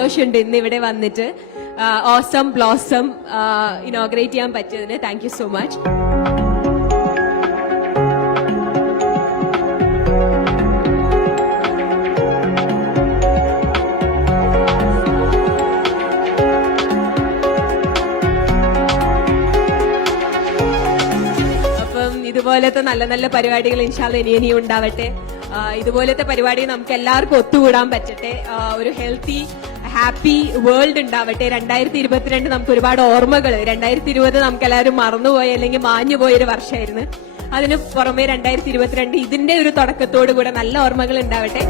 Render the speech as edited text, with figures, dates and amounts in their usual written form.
സന്തോഷമുണ്ട് ഇന്ന് ഇവിടെ വന്നിട്ട് ഓസം ബ്ലോസം ഇനോഗ്രേറ്റ് ചെയ്യാൻ പറ്റിയതിന്. Thank you so much. ഇതുപോലത്തെ നല്ല നല്ല പരിപാടികൾ ഇൻഷാല്ല ഇനിയും ഉണ്ടാവട്ടെ. ഇതുപോലത്തെ പരിപാടി നമുക്ക് എല്ലാവർക്കും ഒത്തുകൂടാൻ പറ്റട്ടെ. ഒരു ഹെൽത്തി ഹാപ്പി വേൾഡ് ഉണ്ടാവട്ടെ. 2022 നമുക്ക് ഒരുപാട് ഓർമ്മകൾ, 2020 നമുക്ക് എല്ലാവരും മറന്നുപോയ അല്ലെങ്കിൽ മാഞ്ഞുപോയൊരു വർഷമായിരുന്നു. അതിന് പുറമെ 2022 ഇതിന്റെ ഒരു തുടക്കത്തോടു കൂടെ നല്ല ഓർമ്മകൾ ഉണ്ടാവട്ടെ.